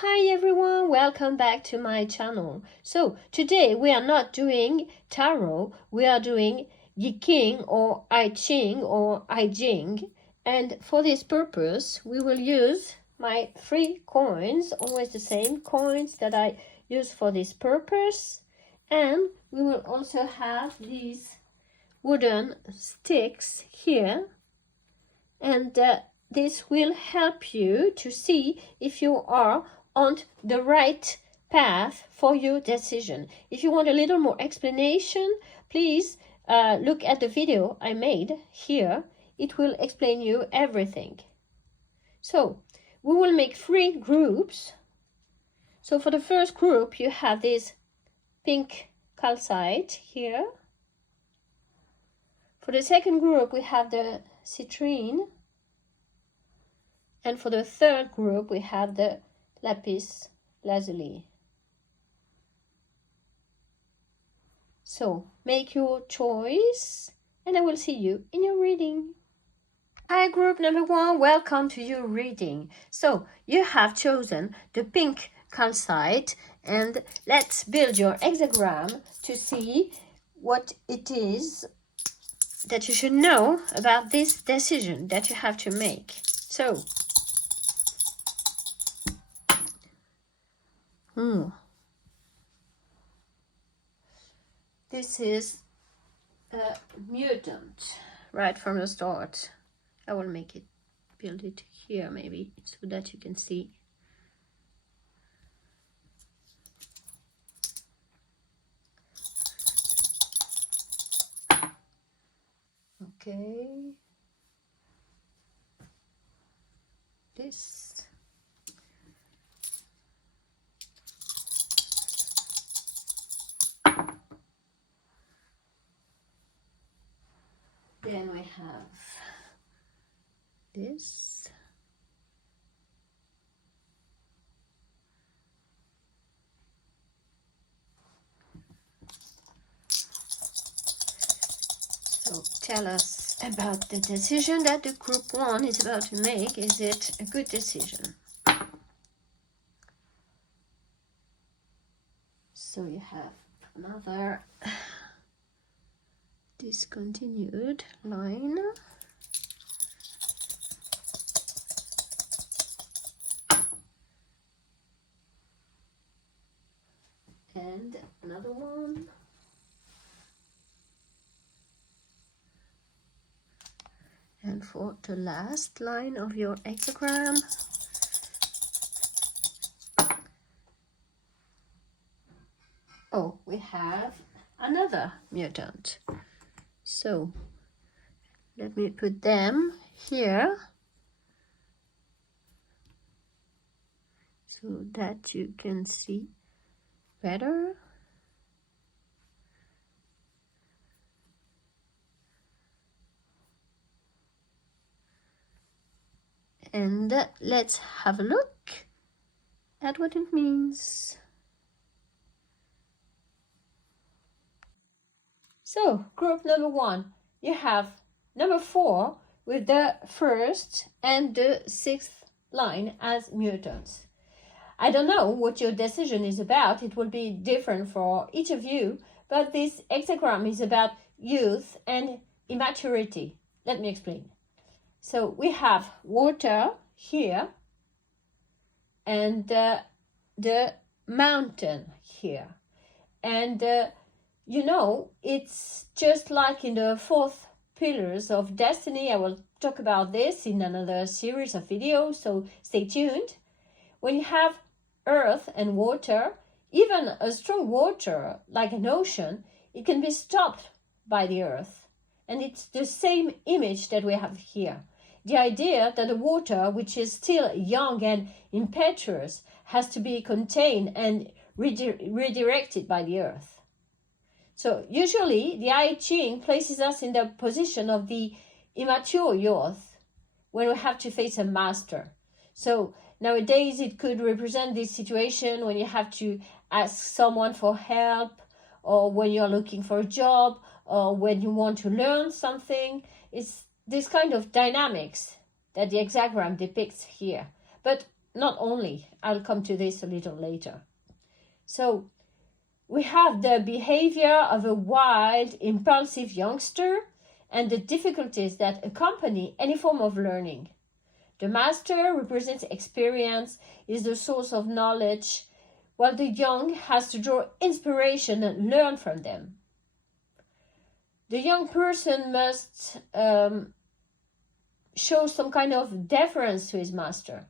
Hi everyone, welcome back to my channel. So today we are not doing tarot, we are doing I Ching or I Ching or I Ching. And for this purpose we will use my 3 coins, always the same coins that I use for this purpose. And we will also have these wooden sticks here. And this will help you to see if you are on the right path for your decision. If you want a little more explanation, please look at the video I made here. It will explain you everything. So we will make 3 groups. So for the first group you have this pink calcite here. For the second group we have the citrine. And for the third group we have the lapis lazuli. So make your choice and I will see you in your reading. Hi group number 1, welcome to your reading. So you have chosen the pink calcite and let's build your hexagram to see what it is that you should know about this decision that you have to make. So this is a mutant right from the start. I will build it here maybe so that you can see. Okay. This. Then we have this. So tell us about the decision that the group 1 is about to make. Is it a good decision? So you have another discontinued line. And another one. And for the last line of your hexagram, oh, we have another mutant. So let me put them here so that you can see better. And let's have a look at what it means. So group number 1, you have number 4 with the first and the 6th line as mutants. I don't know what your decision is about. It will be different for each of you, but this hexagram is about youth and immaturity. Let me explain. So we have water here and the mountain here. And you know, it's just like in the 4th pillars of destiny. I will talk about this in another series of videos, so stay tuned. When you have earth and water, even a strong water like an ocean, it can be stopped by the earth. And it's the same image that we have here. The idea that the water, which is still young and impetuous, has to be contained and redirected by the earth. So usually the I Ching places us in the position of the immature youth when we have to face a master. So nowadays it could represent this situation when you have to ask someone for help, or when you're looking for a job, or when you want to learn something. It's this kind of dynamics that the hexagram depicts here. But not only, I'll come to this a little later. So we have the behavior of a wild, impulsive youngster and the difficulties that accompany any form of learning. The master represents experience, is the source of knowledge, while the young has to draw inspiration and learn from them. The young person must show some kind of deference to his master.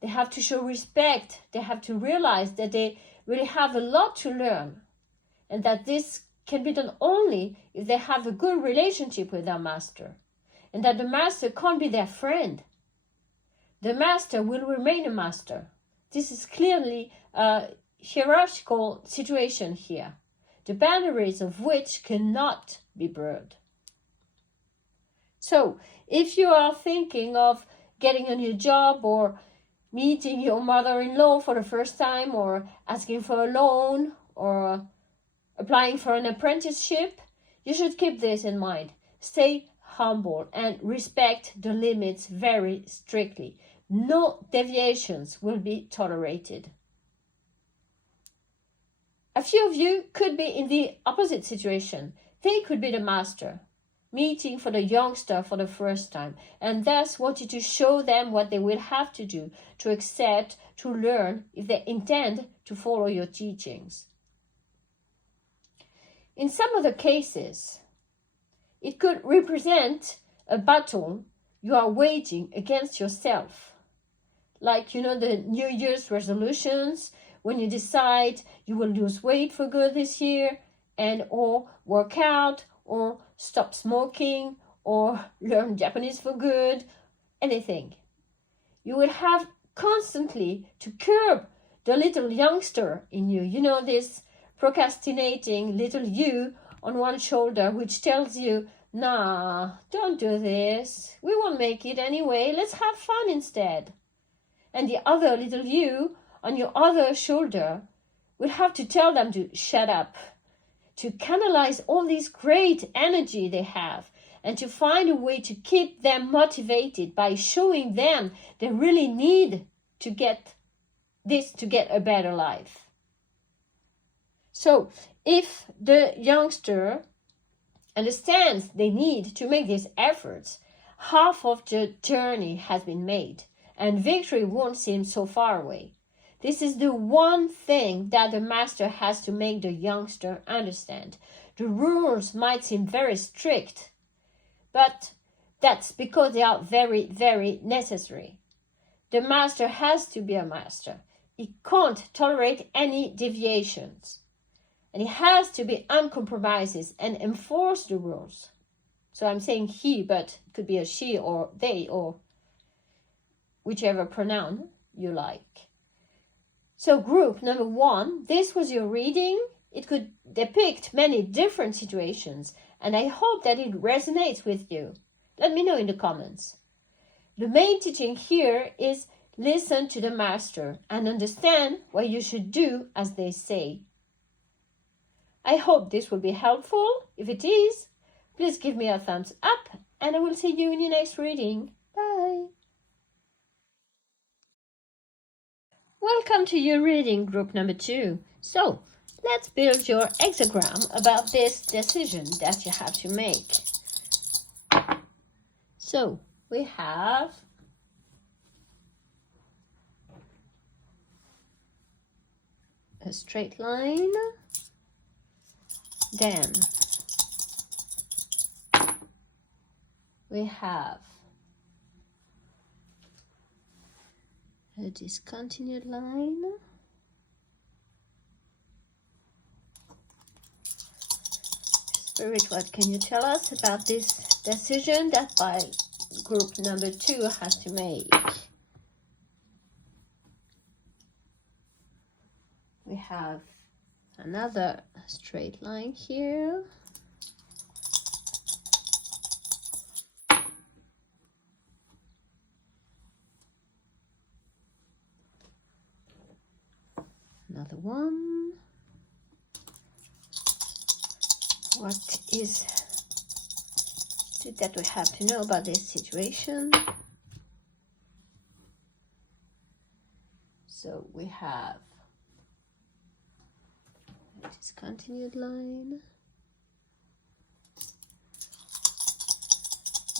They have to show respect. They have to realize that they really have a lot to learn, and that this can be done only if they have a good relationship with their master, and that the master can't be their friend. The master will remain a master. This is clearly a hierarchical situation here, the boundaries of which cannot be blurred. So, if you are thinking of getting a new job or meeting your mother-in-law for the first time or asking for a loan or applying for an apprenticeship, you should keep this in mind. Stay humble and respect the limits very strictly. No deviations will be tolerated. A few of you could be in the opposite situation. They could be the master, meeting for the youngster for the first time, and thus wanted to show them what they will have to do to accept, to learn, if they intend to follow your teachings. In some of the cases, it could represent a battle you are waging against yourself. Like, the New Year's resolutions, when you decide you will lose weight for good this year, and or work out, or stop smoking, or learn Japanese for good, anything. You will have constantly to curb the little youngster in you. This procrastinating little you on one shoulder, which tells you, nah, don't do this. We won't make it anyway. Let's have fun instead. And the other little you on your other shoulder will have to tell them to shut up, to canalize all this great energy they have, and to find a way to keep them motivated by showing them they really need to get this to get a better life. So if the youngster understands they need to make these efforts, half of the journey has been made, and victory won't seem so far away. This is the one thing that the master has to make the youngster understand. The rules might seem very strict, but that's because they are very, very necessary. The master has to be a master. He can't tolerate any deviations. And he has to be uncompromising and enforce the rules. So I'm saying he, but it could be a she or they or whichever pronoun you like. So group number 1, this was your reading. It could depict many different situations, and I hope that it resonates with you. Let me know in the comments. The main teaching here is listen to the master and understand what you should do as they say. I hope this will be helpful. If it is, please give me a thumbs up, and I will see you in your next reading. Bye. Welcome to your reading, group number 2. So, let's build your hexagram about this decision that you have to make. So, we have a straight line, then we have a discontinued line, Spirit, what can you tell us about this decision that by group number 2 has to make? We have another straight line here. Another one. What is it that we have to know about this situation? So we have a discontinued line,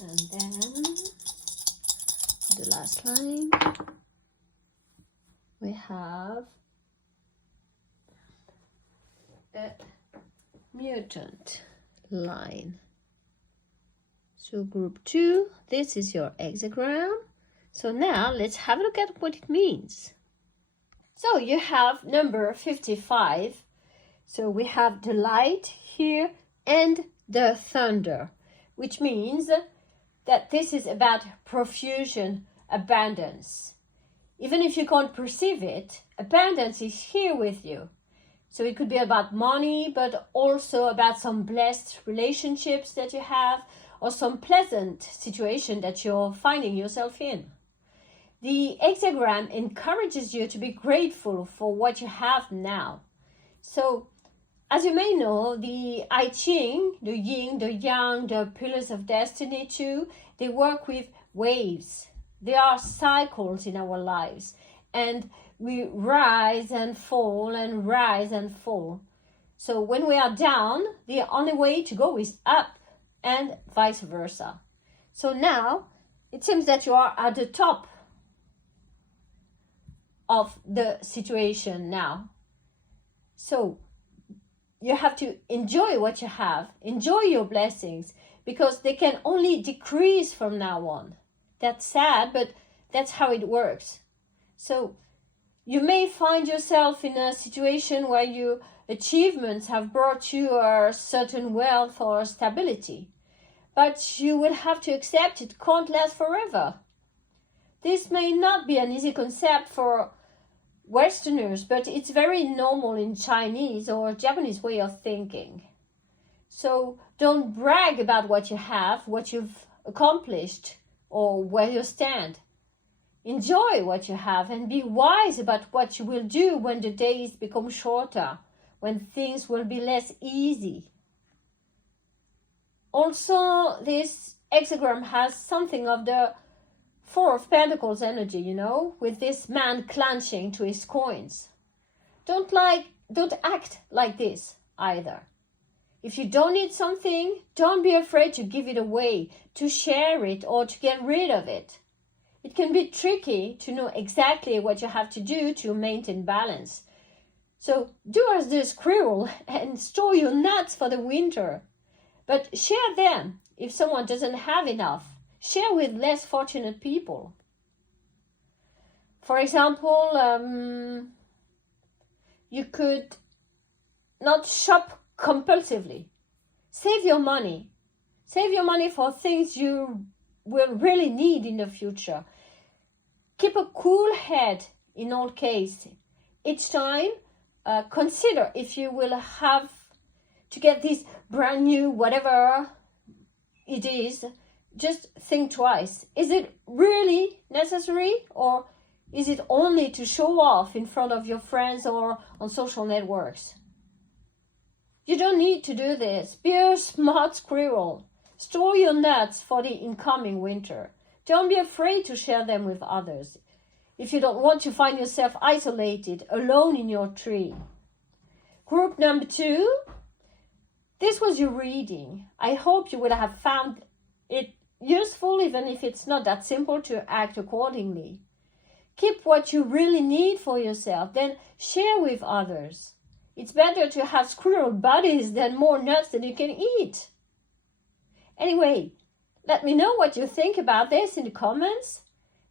and then the last line we have a mutant line. So group 2, this is your hexagram. So now let's have a look at what it means. So you have number 55. So we have the light here and the thunder, which means that this is about profusion, abundance. Even if you can't perceive it, abundance is here with you. So it could be about money, but also about some blessed relationships that you have, or some pleasant situation that you're finding yourself in. The hexagram encourages you to be grateful for what you have now. So, as you may know, the I Ching, the yin, the yang, the pillars of destiny too, they work with waves. They are cycles in our lives. And we rise and fall and rise and fall. So when we are down, the only way to go is up, and vice versa. So now, it seems that you are at the top of the situation now. So you have to enjoy what you have, enjoy your blessings, because they can only decrease from now on. That's sad, but that's how it works. So you may find yourself in a situation where your achievements have brought you a certain wealth or stability, but you will have to accept it can't last forever. This may not be an easy concept for Westerners, but it's very normal in Chinese or Japanese way of thinking. So don't brag about what you have, what you've accomplished, or where you stand. Enjoy what you have and be wise about what you will do when the days become shorter, when things will be less easy. Also, this hexagram has something of the Four of Pentacles energy, you know, with this man clenching to his coins. Don't act like this either. If you don't need something, don't be afraid to give it away, to share it, or to get rid of it. It can be tricky to know exactly what you have to do to maintain balance. So do as the squirrel and store your nuts for the winter. But share them if someone doesn't have enough. Share with less fortunate people. For example, you could not shop compulsively. Save your money. Save your money for things you will really need in the future. Keep a cool head in all cases. Each time, consider if you will have to get this brand new whatever it is. Just think twice. Is it really necessary, or is it only to show off in front of your friends or on social networks? You don't need to do this. Be a smart squirrel. Store your nuts for the incoming winter. Don't be afraid to share them with others if you don't want to find yourself isolated, alone in your tree. Group number 2. This was your reading. I hope you will have found it useful, even if it's not that simple to act accordingly. Keep what you really need for yourself, then share with others. It's better to have squirrel buddies than more nuts than you can eat. Anyway, let me know what you think about this in the comments.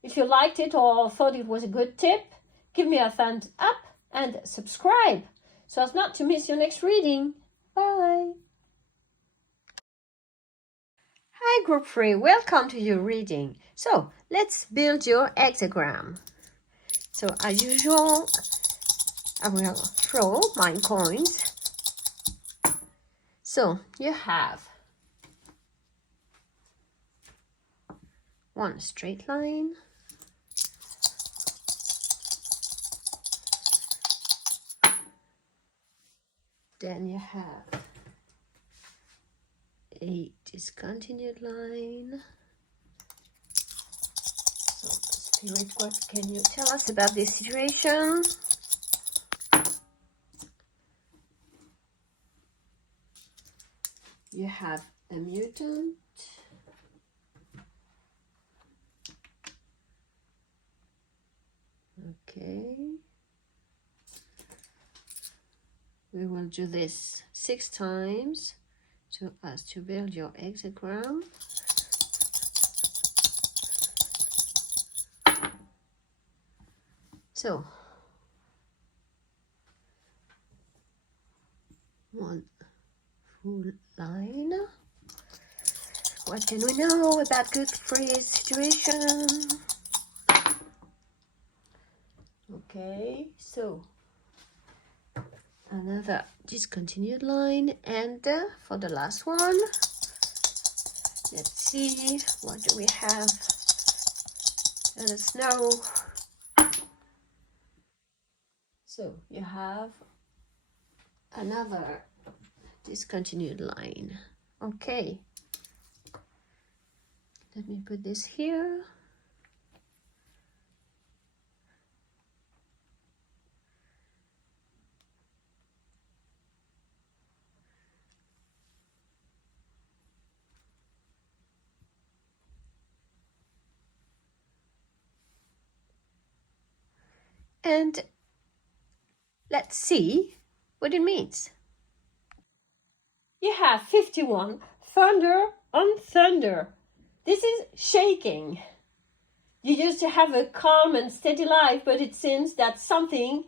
If you liked it or thought it was a good tip, give me a thumbs up and subscribe so as not to miss your next reading. Bye! Hi Group 3, welcome to your reading. So, let's build your hexagram. So, as usual, I will throw my coins. So, you have one straight line, then you have a discontinued line, so to Spirit, what can you tell us about this situation? You have a mutant. Okay. We will do this 6 times as to build your hexagram. So, 1 full line. What can we know about good freeze situation? Okay, so another discontinued line, and for the last one, let's see, what do we have? Let us know. So you have another discontinued line. Okay, let me put this here. And let's see what it means. You have 51, thunder on thunder. This is shaking. You used to have a calm and steady life, but it seems that something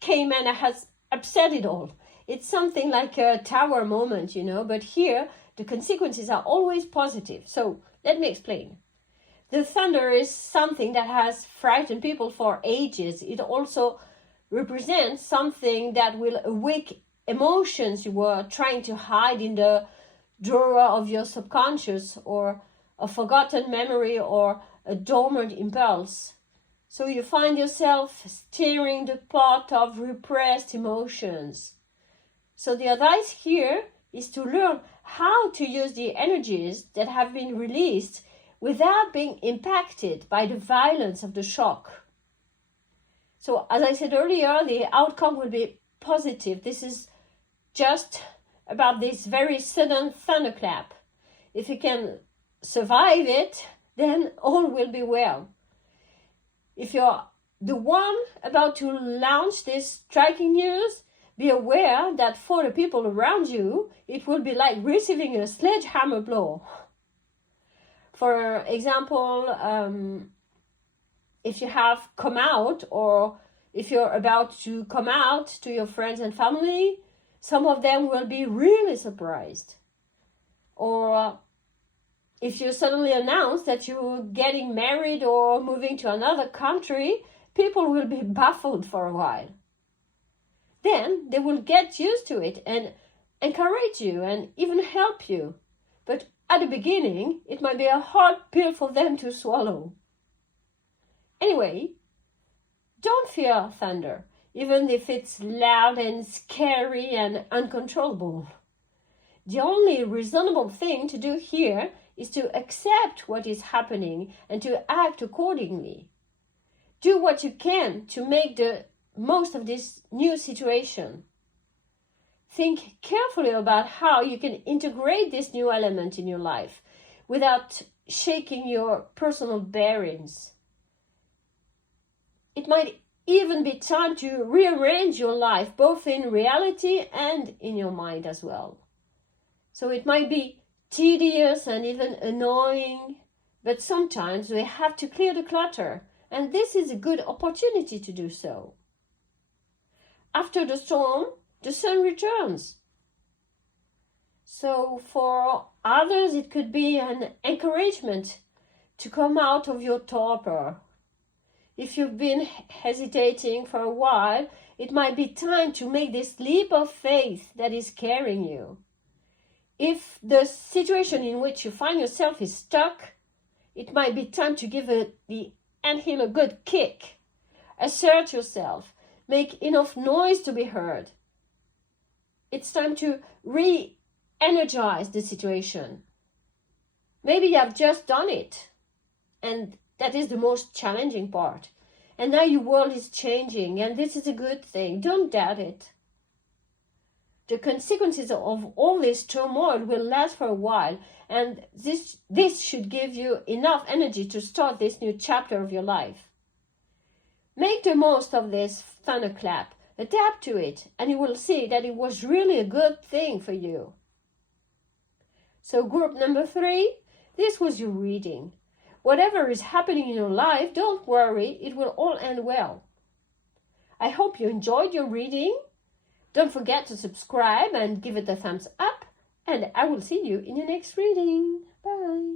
came and has upset it all. It's something like a tower moment, you know, but here the consequences are always positive. So let me explain. The thunder is something that has frightened people for ages. It also represents something that will awake emotions you were trying to hide in the drawer of your subconscious, or a forgotten memory, or a dormant impulse. So you find yourself stirring the pot of repressed emotions. So the advice here is to learn how to use the energies that have been released without being impacted by the violence of the shock. So as I said earlier, the outcome will be positive. This is just about this very sudden thunderclap. If you can survive it, then all will be well. If you're the one about to launch this striking news, be aware that for the people around you, it will be like receiving a sledgehammer blow. For example, if you have come out, or if you're about to come out to your friends and family, some of them will be really surprised. Or if you suddenly announce that you're getting married or moving to another country, people will be baffled for a while. Then they will get used to it and encourage you and even help you. But at the beginning, it might be a hard pill for them to swallow. Anyway, don't fear thunder, even if it's loud and scary and uncontrollable. The only reasonable thing to do here is to accept what is happening and to act accordingly. Do what you can to make the most of this new situation. Think carefully about how you can integrate this new element in your life without shaking your personal bearings. It might even be time to rearrange your life, both in reality and in your mind as well. So it might be tedious and even annoying, but sometimes we have to clear the clutter, and this is a good opportunity to do so. After the storm, the sun returns. So for others, it could be an encouragement to come out of your torpor. If you've been hesitating for a while, it might be time to make this leap of faith that is carrying you. If the situation in which you find yourself is stuck, it might be time to give the anthill a good kick. Assert yourself. Make enough noise to be heard. It's time to re-energize the situation. Maybe you have just done it, and That is the most challenging part. And now your world is changing, and this is a good thing. Don't doubt it. The consequences of all this turmoil will last for a while, and this should give you enough energy to start this new chapter of your life. Make the most of this thunderclap. Adapt to it, and you will see that it was really a good thing for you. So group number 3, this was your reading. Whatever is happening in your life, don't worry, it will all end well. I hope you enjoyed your reading. Don't forget to subscribe and give it a thumbs up, and I will see you in the next reading. Bye.